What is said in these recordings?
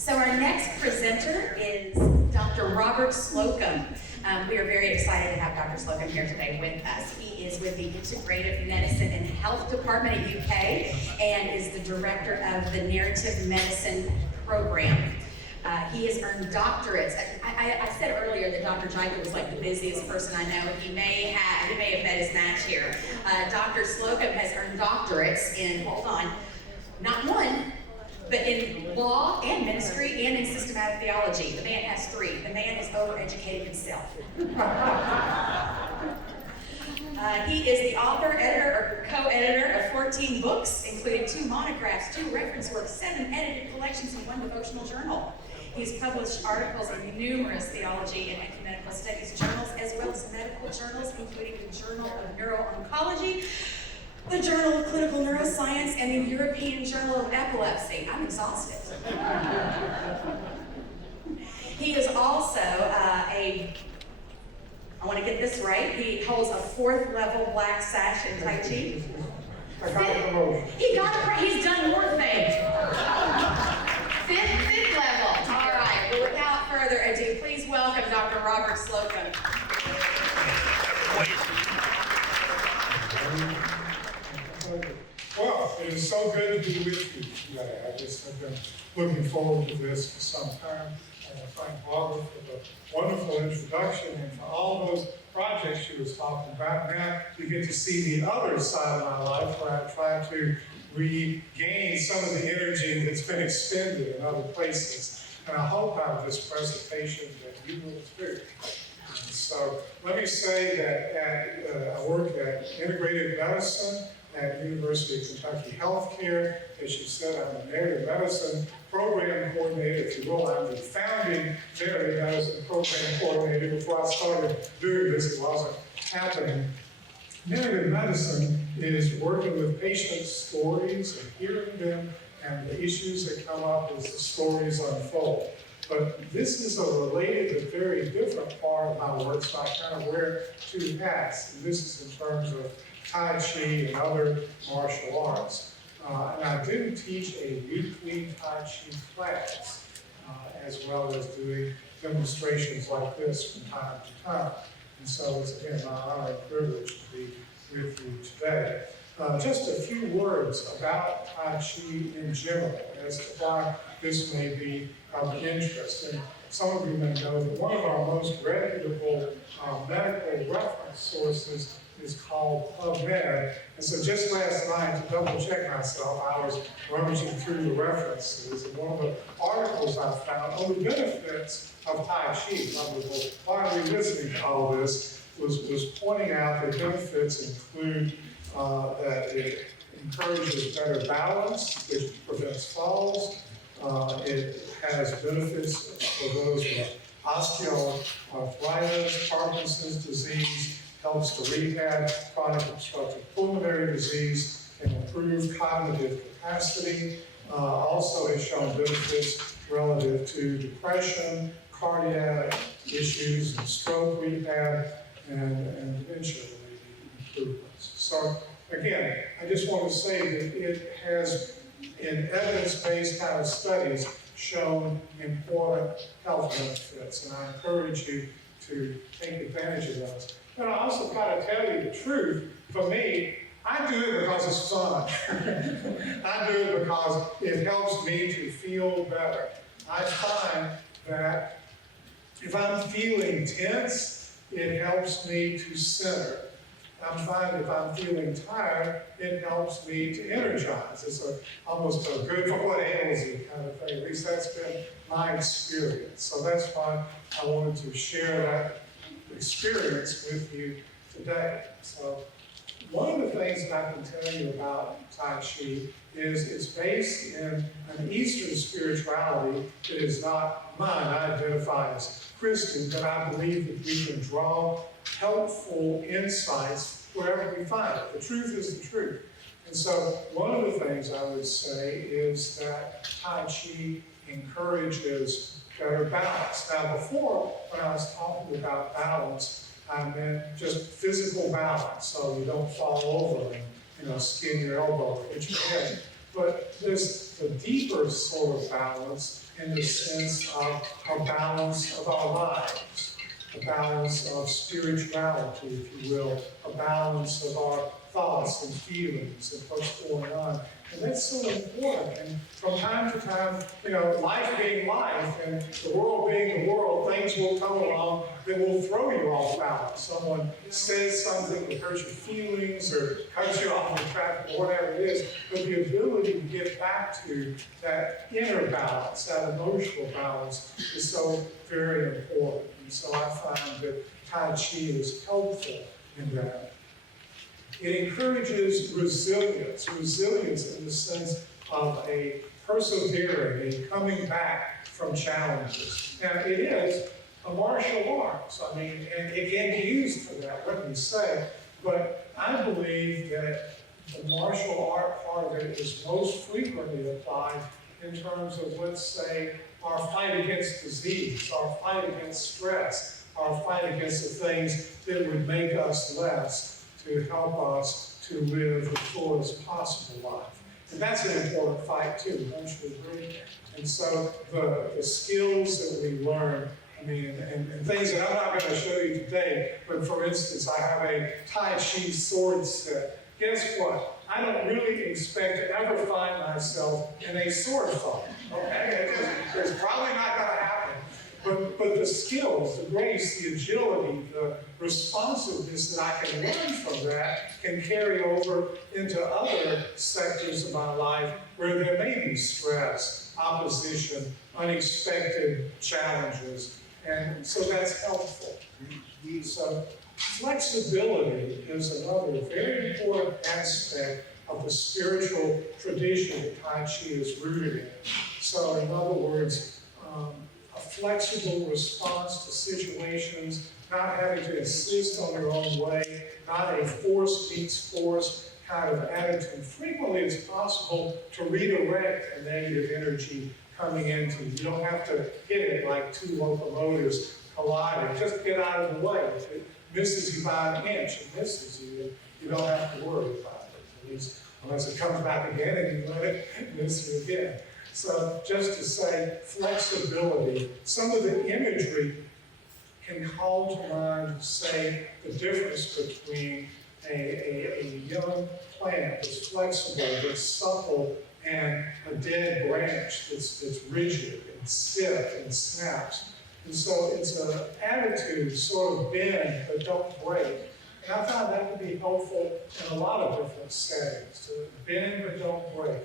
So our next presenter is Dr. Robert Slocum. We are very excited to have Dr. Slocum here today with us. He is with the Integrative Medicine and Health Department at UK and is the director of the Narrative Medicine Program. He has earned doctorates. I said earlier that Dr. Jacob was like the busiest person I know. He may have met his match here. Dr. Slocum has earned doctorates in, hold on, not one, but in law and ministry and in systematic theology. The man has 3. The man is overeducated himself. He is the author, editor, or co-editor of 14 books, including 2 monographs, 2 reference works, 7 edited collections, and 1 devotional journal. He's published articles in numerous theology and ecumenical studies journals, as well as medical journals, including the Journal of Neuro-Oncology, the Journal of Clinical Neuroscience, and the European Journal of Epilepsy. I'm exhausted. He is also I want to get this right, he holds a 4th level black sash in Tai Chi. I got a promotion. He got a he's done more things. 5th level. All right, well, without further ado, please welcome Dr. Robert Slocum. Well, it is so good to be with you today. I just have been looking forward to this for some time. I want to thank Barbara for the wonderful introduction and for all those projects she was talking about. Now you get to see the other side of my life where I try to regain some of the energy that's been expended in other places. And I hope out of this presentation that you will too. So let me say that I work at Integrative Medicine at University of Kentucky Healthcare. As you said, I'm a narrative medicine program coordinator. If you will, I'm the founding narrative medicine program coordinator. Before I started doing this, it wasn't happening. Narrative medicine is working with patients' stories and hearing them, and the issues that come up as the stories unfold. But this is a related but very different part of my work, so I kind of wear 2 hats. And this is in terms of Tai Chi and other martial arts. And I do teach a weekly Tai Chi class, as well as doing demonstrations like this from time to time. And so it's, again, my honor and privilege to be with you today. Just a few words about Tai Chi in general as to why this may be of interest. And some of you may know that one of our most reputable medical reference sources is called PubMed. And so just last night, to double check myself, I was rummaging through the references, and one of the articles I found on the benefits of Tai Chi, why are we listening to all this, was pointing out that benefits include that it encourages better balance, which prevents falls. It has benefits for those with osteoarthritis, Parkinson's disease, helps to rehab chronic obstructive pulmonary disease, and improve cognitive capacity. Also has shown benefits relative to depression, cardiac issues, and stroke rehab, and dementia-related improvements. So again, I just want to say that it has, in evidence-based kind of studies, shown important health benefits, and I encourage you to take advantage of those. But I also got to tell you the truth. For me, I do it because it's fun. I do it because it helps me to feel better. I find that if I'm feeling tense, it helps me to center. I'm finding if I'm feeling tired, it helps me to energize. It's almost a good for what ails you kind of thing. At least that's been my experience. So that's why I wanted to share that experience with you today. So one of the things that I can tell you about Tai Chi is it's based in an Eastern spirituality that is not mine. I identify as Christian, but I believe that we can draw helpful insights wherever we find it. The truth is the truth. And so one of the things I would say is that Tai Chi encourages better balance. Now before, when I was talking about balance, I meant just physical balance, so you don't fall over and skin your elbow or hit your head. but there's the deeper sort of balance in the sense of a balance of our lives, a balance of spirituality, if you will, a balance of our thoughts and feelings and what's going on. And that's so important. And from time to time, life being life and the world being the world, things will come along that will throw you off balance. Someone says something that hurts your feelings or cuts you off the track or whatever it is. But the ability to get back to that inner balance, that emotional balance, is so very important. And so I find that Tai Chi is helpful in that. It encourages resilience in the sense of a persevering, a coming back from challenges. Now, it is a martial arts, and it can be used for that, let me say, but I believe that the martial art part of it is most frequently applied in terms of, let's say, our fight against disease, our fight against stress, our fight against the things that would make us less, to help us to live the fullest possible life. And that's an important fight too, don't you agree? And so the skills that we learn, and things that I'm not going to show you today, but for instance, I have a Tai Chi sword set. Guess what? I don't really expect to ever find myself in a sword fight, okay? It's probably not going to happen. But the skills, the grace, the agility, the responsiveness that I can learn from that can carry over into other sectors of my life where there may be stress, opposition, unexpected challenges. And so that's helpful. So flexibility is another very important aspect of the spiritual tradition that Tai Chi is rooted in. So in other words, a flexible response to situations, not having to insist on your own way, not a force meets force kind of attitude. Frequently it's possible to redirect a negative energy coming into you. You don't have to hit it like two locomotives colliding. Just get out of the way. If it misses you by an inch, it misses you. You don't have to worry about it, at least unless it comes back again and you let it miss you again. So just to say, flexibility, some of the imagery can call to mind, say, the difference between a young plant that's flexible, that's supple, and a dead branch that's rigid and stiff and snaps. And so it's an attitude, sort of bend, but don't break. And I found that to be helpful in a lot of different settings, to bend but don't break.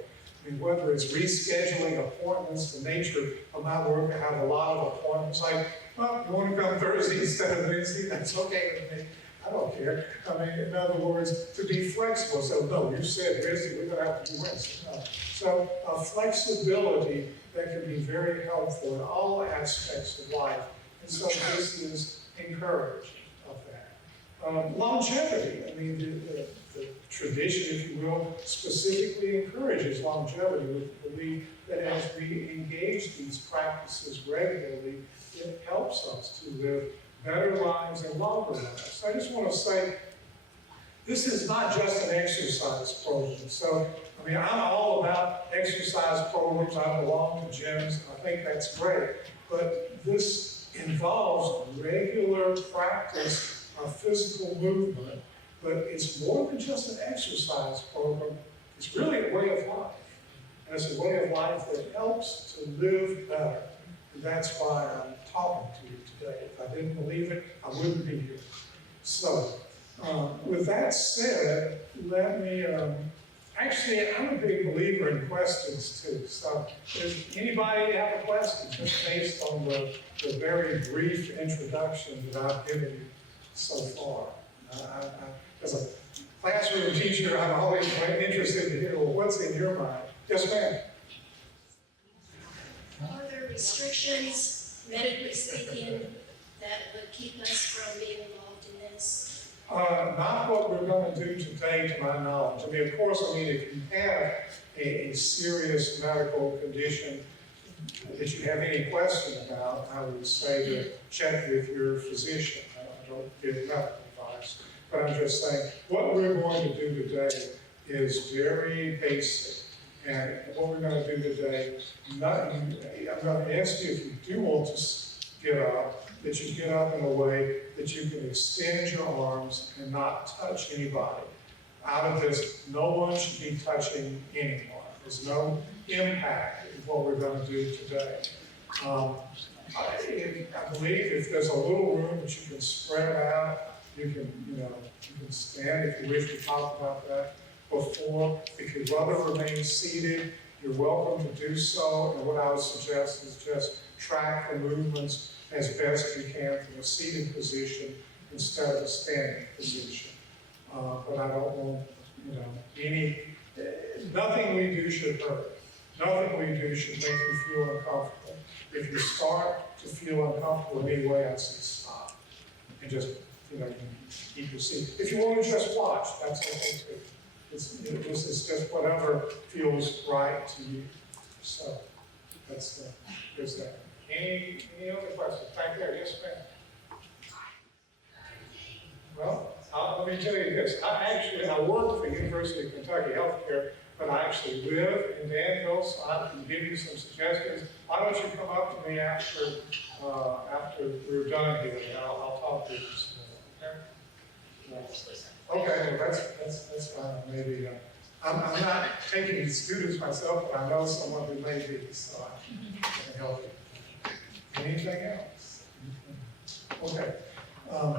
Whether it's rescheduling appointments, the nature of my work, I have a lot of appointments. Like, well, you want to come Thursday instead of Wednesday? That's okay with me. I don't care. In other words, to be flexible. So, no, you said Wednesday, we're going to have to do Wednesday. No. So, flexibility that can be very helpful in all aspects of life. And so, this is encouraging of that. Longevity. The tradition, if you will, specifically encourages longevity. We believe that as we engage these practices regularly, it helps us to live better lives and longer lives. So I just want to say, this is not just an exercise program. So, I'm all about exercise programs. I belong to gyms, and I think that's great. But this involves regular practice of physical movement. But it's more than just an exercise program. It's really a way of life. And it's a way of life that helps to live better. And that's why I'm talking to you today. If I didn't believe it, I wouldn't be here. So, with that said, let me, actually, I'm a big believer in questions too. So, does anybody have a question just based on the very brief introduction that I've given you so far? As a classroom teacher, I'm always interested to hear, well, what's in your mind? Yes, ma'am. Are there restrictions, medically speaking, that would keep us from being involved in this? Not what we're going to do today, to my knowledge. Of course, if you have a serious medical condition that you have any question about, I would say to check with your physician. I don't give medical advice. But I'm just saying, what we're going to do today is very basic. And what we're going to do today, I'm going to ask you if you do want to get up, that you get up in a way that you can extend your arms and not touch anybody. Out of this, no one should be touching anyone. There's no impact in what we're going to do today. I believe if there's a little room that you can spread out, you can stand if you wish to talk about that before. If you'd rather remain seated, you're welcome to do so. And what I would suggest is just track the movements as best you can from a seated position instead of a standing position. But I don't want, nothing we do should hurt. Nothing we do should make you feel uncomfortable. If you start to feel uncomfortable in any way, I'd say stop. And just, keep your seat. If you want to just watch, that's okay too. This is just whatever feels right to you. So, there's that. Any other questions? Back there, yes, ma'am. Well, let me tell you this. I work for the University of Kentucky Healthcare, but I actually live in Danville, so I can give you some suggestions. Why don't you come up to me after we're done here, and I'll talk to you some more, okay? Well, that's fine. Maybe I'm not taking students myself, but I know someone who may be, so I can help you. Anything else? Okay.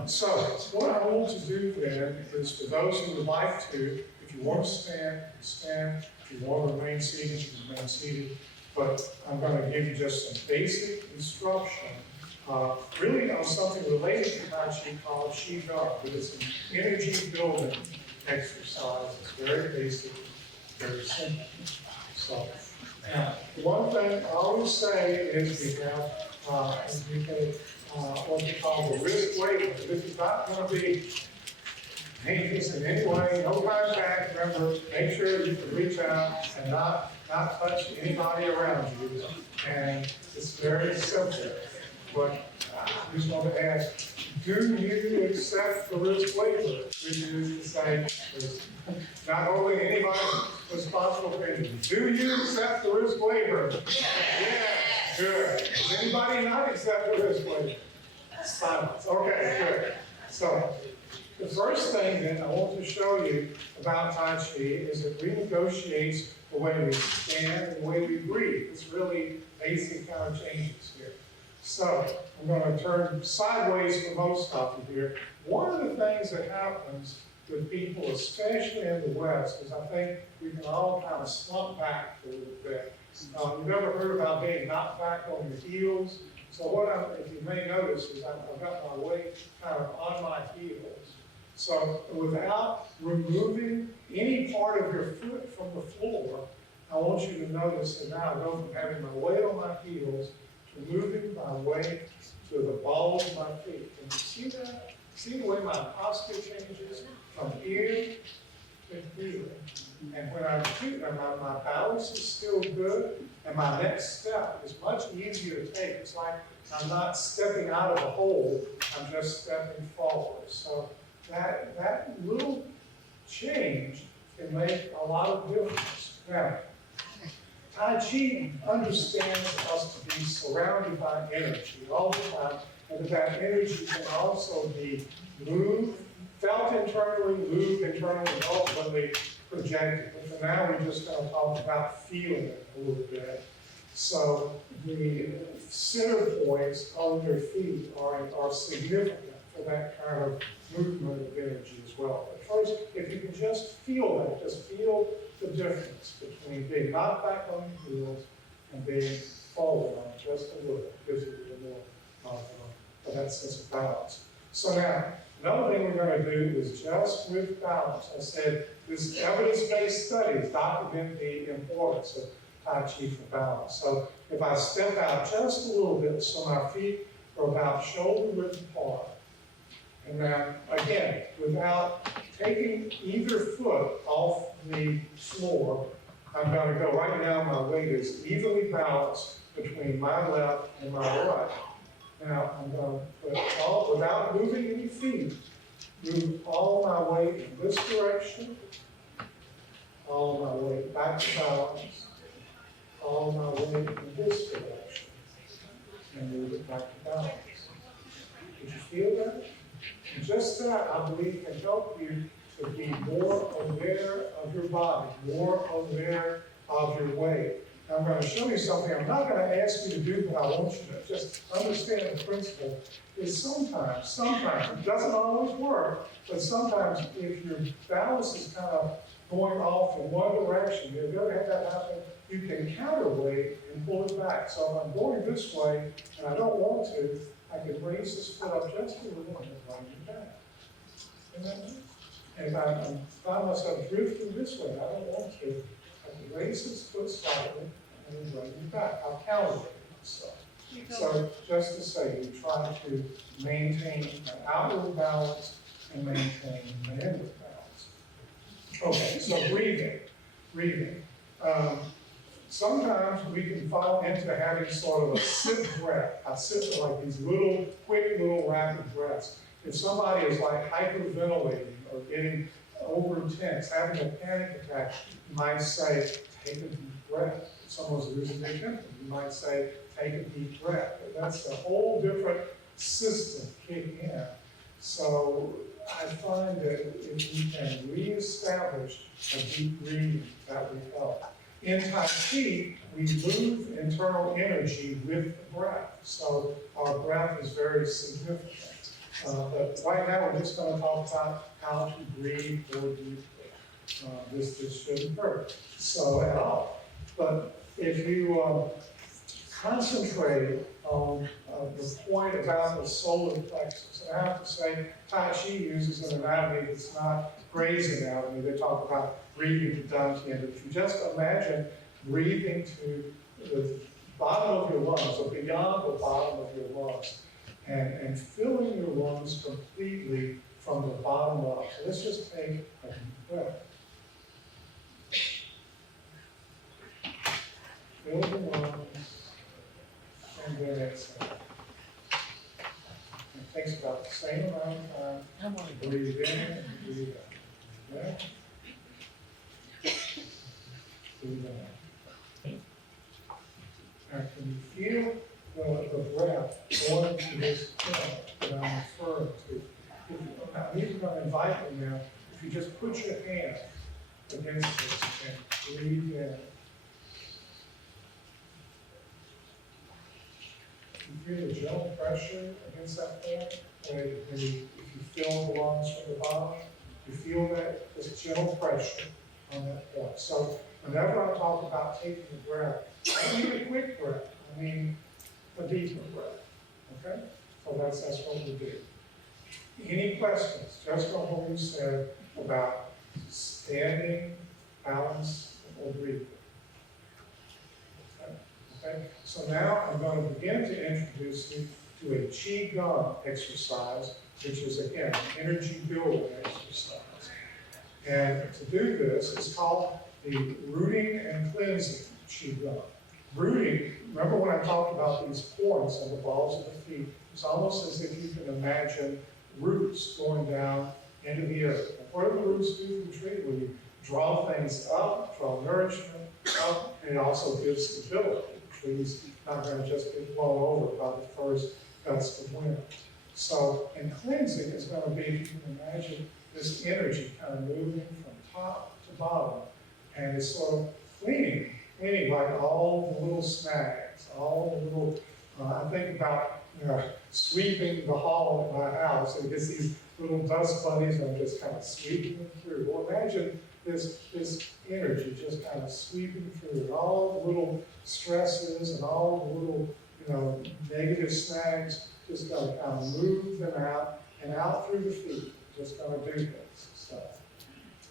So what I want to do then is, for those who would like to, if you want to stand, you can stand. If you want to remain seated, you can remain seated. But I'm going to give you just some basic instruction, really on something related to Tai Chi called Qigong. It is an energy building exercise. It's very basic, very simple. So now, one thing I always say is we have what we call the wrist waiver. This is not going to be dangerous in any way. No contact. Remember, make sure you can reach out and not touch anybody around you. And it's very simple. But I just want to ask, do you accept the wrist waiver? Which is to say, there's not only anybody responsible for anything. Do you accept the wrist waiver? Yeah. Good. Does anybody not accept the wrist waiver? Silence. Okay, good. So, the first thing then I want to show you about Tai Chi is it renegotiates the way we stand and the way we breathe. It's really basic kind of changes here. So, I'm going to turn sideways for most of you here. One of the things that happens with people, especially in the West, is I think we can all kind of slump back a little bit. You've ever heard about being knocked back on your heels? So if you may notice, is I've got my weight kind of on my heels. So without removing any part of your foot from the floor, I want you to notice that now I go from having my weight on my heels to moving my weight to the balls of my feet. Can you see that? See the way my posture changes from here to here? And when I do, my balance is still good, and my next step is much easier to take. It's like I'm not stepping out of a hole, I'm just stepping forward. So that little change can make a lot of difference. Now, Tai Chi understands us to be surrounded by energy all the time, and that energy can also be moved, felt internally, moved internally, and ultimately projected. But for now, we're just going to talk about feeling it a little bit. So the center points on your feet are significant for that kind of movement of energy as well. But first, if you can just feel that, just feel the difference between being knocked back on your heels and being forward on just a little, gives you a little more of that sense of balance. So now, another thing we're going to do is just with balance. I said this evidence-based studies document the importance of Tai Chi for balance. So if I step out just a little bit, so my feet are about shoulder width apart, and now again, without taking either foot off the floor, I'm going to go right now. My weight is evenly balanced between my left and my right. Now I'm going to put without moving any feet, move all my weight in this direction, all my weight back back to balance, follow my weight in this direction, and move it back to balance. Did you feel that? And just that, I believe, can help you to be more aware of your body, more aware of your weight. I'm going to show you something I'm not going to ask you to do, but I want you to just understand the principle. Is sometimes, it doesn't always work, but sometimes if your balance is kind of going off in one direction, you've ever had that happen, you can counterweight and pull it back. So if I'm going this way and I don't want to, I can raise this foot up just a little and bring it back. And if I find myself drifting this way, I don't want to, I can raise this foot slightly and then bring it back. I'll counterweight myself. So just to say, you try to maintain an outward balance and maintain an inward balance. Okay, so breathing. Sometimes we can fall into having sort of a sit breath. I sit for like these quick little rapid breaths. If somebody is like hyperventilating or getting over intense, having a panic attack, you might say, take a deep breath. If someone's losing their temper, you might say, take a deep breath. But that's a whole different system kicking in. So I find that if we can reestablish a deep breathing, that would help. In Tai Chi, we move internal energy with the breath. So our breath is very significant. But right now, we're just going to talk about how to breathe more deeply. This just shouldn't hurt so at all. But if you concentrate on the point about the solar plexus, and I have to say, Tai Chi uses an anatomy that's not Gray's anatomy. They talk about breathing to Dantian. But if you just imagine breathing to the bottom of your lungs, or beyond the bottom of your lungs, and filling your lungs completely from the bottom up. So let's just take a deep breath. Fill the lungs, and then exhale. It takes about the same amount of time to breathe in and breathe out. Okay? Breathe out. Now, can you feel the breath going to this point that I'm referring to? I'm even going to invite you now, if you just put your hand against this and breathe in. You feel the gentle pressure against that point? If you fill the lungs from the bottom, you feel that this gentle pressure on that point. So whenever I talk about taking a breath, I don't mean a quick breath, I mean a deeper breath. Okay? So that's what we do. Any questions just on what you said about standing, balance, or breathing? Okay? So now I'm going to begin to introduce you to a Qi Gong exercise, which is, again, an energy building exercise. And to do this, it's called the rooting and cleansing Qi Gong. Rooting, remember when I talked about these points on the balls of the feet, it's almost as if you can imagine roots going down into the earth. And what do the roots do for the tree? Well, you draw things up, draw nourishment up, and it also gives stability. The tree's not going to just get blown over by the first gusts of wind. So, and cleansing is going to be, if you can imagine, this energy kind of moving from top to bottom, and it's sort of cleaning like all the little snags, all the little, I think about, sweeping the hall at my house, and it's these little dust bunnies, and I'm just kind of sweeping them through. Well, imagine this energy just kind of sweeping through, and all the little stresses and all the little, negative snags, just going to kind of move them out and out through the feet. Just going to do this stuff.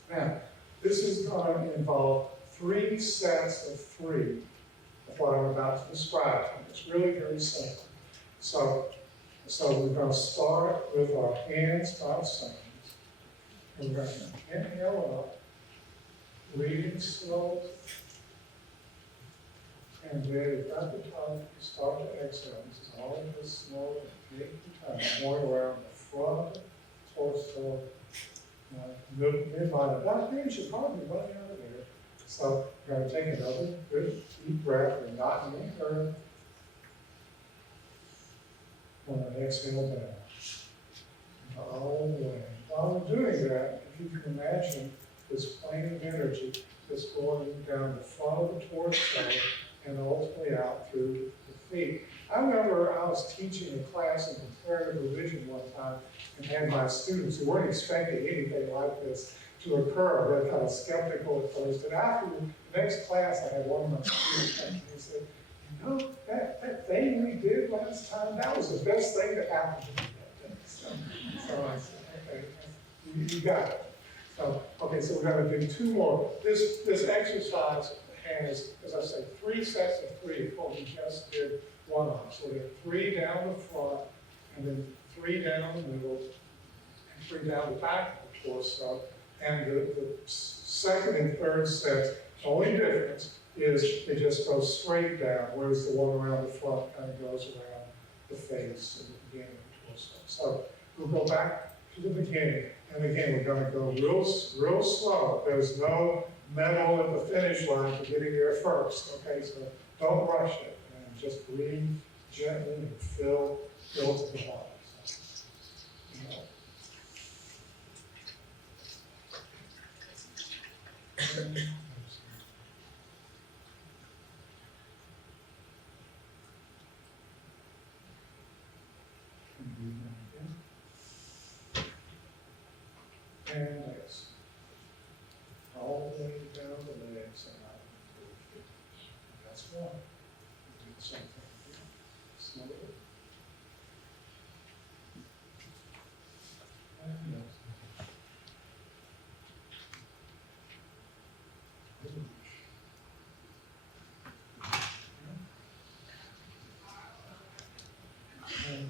Now, this is going to involve 3 sets of 3 of what I'm about to describe. It's really very simple. So we're going to start with our hands by the sides. We're going to inhale up, breathing slowly. And then at the time you start to exhale, this is all of this slow and take your time, going around the front, torso, midline. That hand should probably run out of there. So we're going to take another good deep breath and not in a hurry. We're going to exhale down. All the way. While we're doing that, if you can imagine this plane of energy that's going down the front of the torso and ultimately out through the feet. I remember I was teaching a class in comparative religion one time and had my students who weren't expecting anything like this to occur. They're kind of skeptical at first. And after the next class, I had one of my students come to me and said, you know, that thing we did last time, that was the best thing that happened to me that day. So I said, okay, you got it. So, okay, so we're going to do two more. This exercise has, as I say, 3 sets of 3. What we just did one of. So we have 3 down the front, and then 3 down the middle, and 3 down the back of the torso. And the second and third sets, the only difference is they just go straight down, whereas the one around the front kind of goes around the face and the beginning of the torso. So we'll go back to the beginning. And again, we're going to go real slow. There's no medal at the finish line for getting there first. Okay, so don't rush it. And just breathe gently and fill to the body. So, and legs. All the way down the legs and out into the feet. That's one. Do the same thing again. Slowly. And yes. And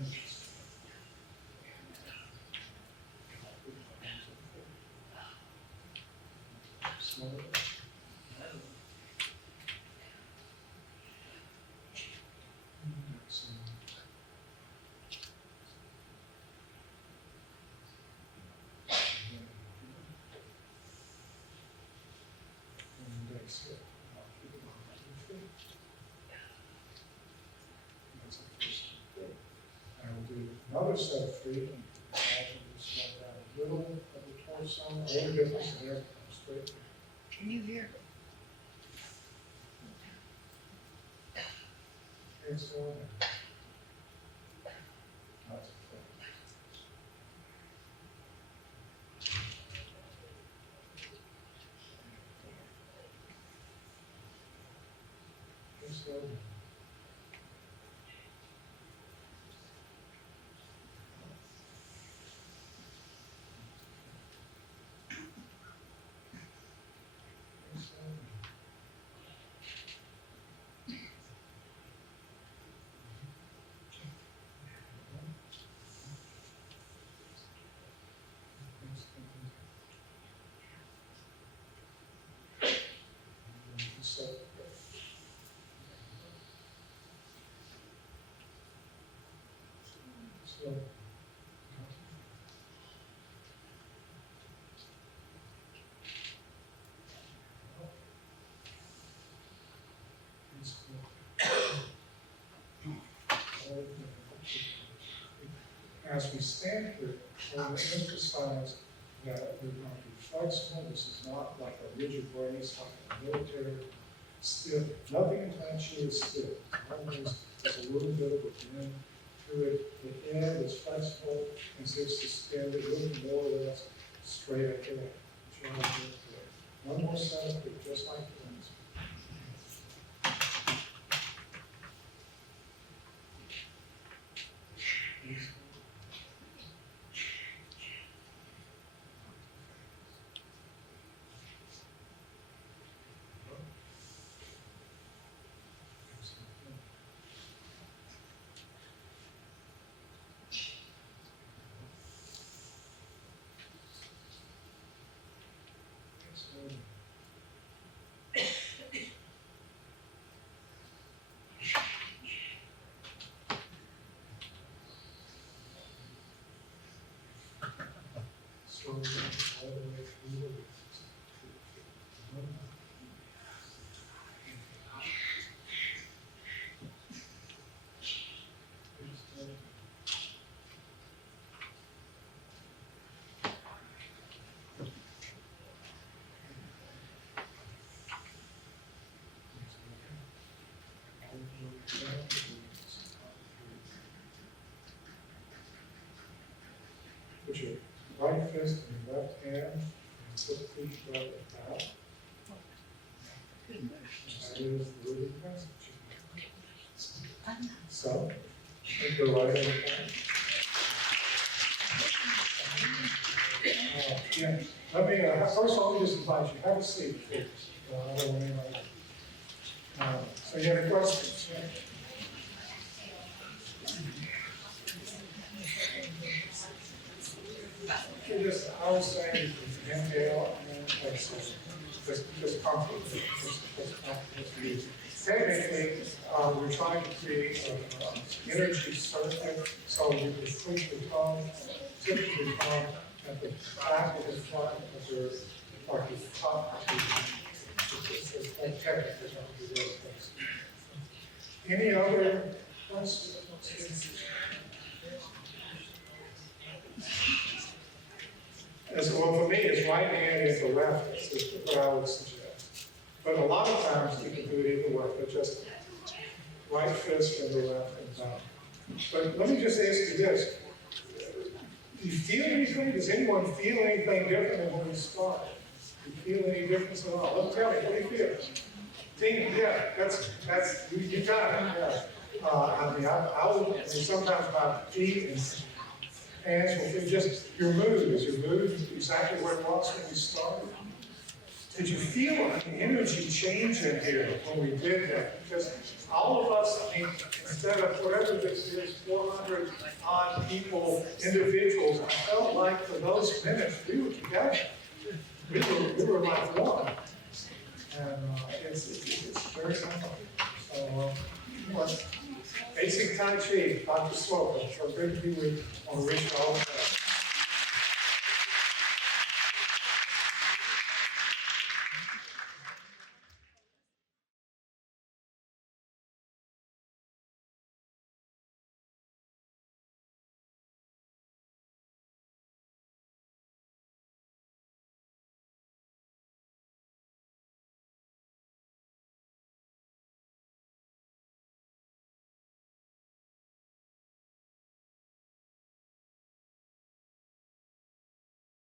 slowly. And exhale. That's the first thing. And we'll do another set of 3. And imagine this one down the middle of the torso. All the difference there comes straight. Can you hear? Exhale down. That's the exhale down. So, as we stand here, I want to emphasize that we're going to be flexible. This is not like a rigid brace, like a military stiff. Nothing in Tai Chi is stiff. Always there's a little bit of a bend to it. The head is flexible and sits suspended, looking more or less straight ahead. One more set of feet, just like the ones. Slowly all the way through the legs. Put your right fist in your left hand and put the feet together down. That is the living message. So, take your right hand down. Yeah, let me, first of all, let me just invite you, have a seat, please. I don't want anybody. So you have any questions? Yeah. Okay, just, I was saying, inhale and exhale. Just comfortable. Just comfortable. Technically, we're trying to create an energy circuit so you can push the tongue, tip of the tongue at the back of the front of your, like your top. It's like technically going to be those things. Any other questions? As well, for me, it's right hand into left, is what I would suggest. But a lot of times you can do it either way, but just right fist into left and down. But let me just ask you this. Do you feel anything? Does anyone feel anything different than when we started? Do you feel any difference at all? Look, tell me, what do you feel? Yeah, that's you got it, yeah. I mean, sometimes my feet and hands will feel just your mood. Is your mood exactly where it was when we started? Did you feel an energy change in here when we did that? Because all of us, I mean, instead of whatever this is, 400 odd people, individuals, I felt like for those minutes we were together. We were like one. And it's very simple. So, basic Tai Chi, Dr. Slocum. So good to be with you on Rich all the